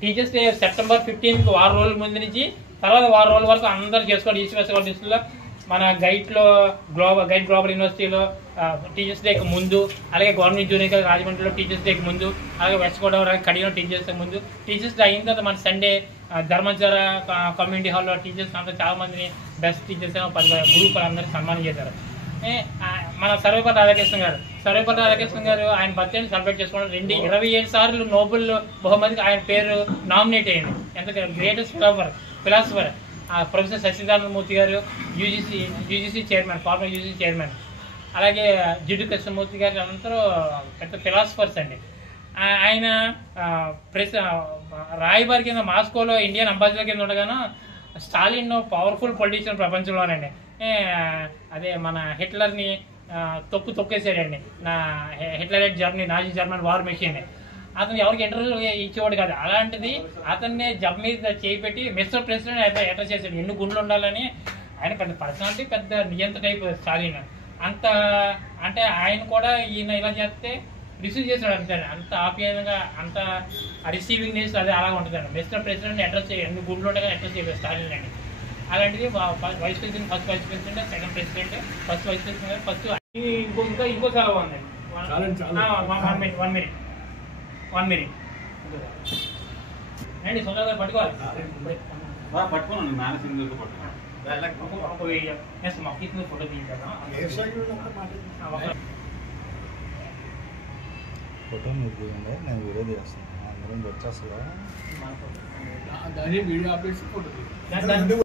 Teachers day September 15 వారం రోజుల ముందు నుంచి తర్వాత వారం రోజుల వరకు అందరూ చేసుకోవాలి. ఈస్ట్ వెస్ట్ గోదావరి డిస్ట్రిక్ట్లో మన గైడ్ గ్లోబల్ యూనివర్సిటీలో టీచర్స్ డేకి ముందు, అలాగే గవర్నమెంట్ జూనియర్ కాలేజ్ రాజమండ్రిలో టీచర్స్ డేకి ముందు, అలాగే వెస్ట్ గోదావరి కడిలో టీచర్స్ డే ముందు, టీచర్స్ డే అయిన తర్వాత మన సండే ధర్మచర కమ్యూనిటీ హాల్లో టీచర్స్ అంతా చాలా మందిని బెస్ట్ టీచర్స్ 10 గ్రూపులు అందరూ సన్మానం చేశారు. మన సర్వేపల్లి రాధాకృష్ణ గారు ఆయన బర్త్డేని సెలబ్రేట్ చేసుకోవడం 27 సార్లు నోబెల్ బహుమతికి ఆయన పేరు నామినేట్ అయింది. ఎంత greatest philosopher professor Sachchidananda Murthy గారు UGC chairman, former UGC chairman, అలాగే జిడ్డు కృష్ణమూర్తి గారు అందరూ పెద్ద ఫిలాసఫర్స్ అండి. ఆయన రాయబారి కింద మాస్కోలో ఇండియన్ అంబాసిడర్ కింద ఉండగాను స్టాలిన్ పవర్ఫుల్ పొలిటీషియన్ ప్రపంచంలోనండి. అదే మన హిట్లర్ని తొక్కేసాడండి. Hitler at Germany, Nazi German war machine. అతను ఎవరికి ఇంటర్వ్యూ ఇచ్చేవాడు కాదు. అలాంటిది అతన్నే జబ్ మీద చేపెట్టి మిస్టర్ ప్రెసిడెంట్ అటాచ్ చేశాడు. ఎన్ని గుండ్లు ఉండాలని. ఆయన పెద్ద పర్సనాలిటీ, పెద్ద నియంత్ర టైప్ స్టాలిన్. అంత అంటే ఆయన కూడా ఈయన ఇలా చేస్తే రిసీవ్ చేశాడు అంతే. అంత ఆప్యాయంగా, అంత రిసీవింగ్ నేస్ అది అలా ఉంటుందండి. మిస్టర్ ప్రెసిడెంట్ అడ్రస్ చేయాలి, ఎన్ని గుండ్లు ఉండగా అడ్రస్ చేయలేదు స్టాలిన్ అండి. అలాంటిది vice president, first vice president, second president, first vice president, first ఇంకో చాలా ఉందండి. 1 minute రండి. సొంత పట్టుకోవాలి. పట్టుకోండి మేనేజింగ్ ఫోటో తీయించాను. ఫోటో మీరు తీయండి, నేను వీడియో తీస్తాను. అందరం వచ్చేస్తా వీడియో అప్డేట్స్ ఫోటో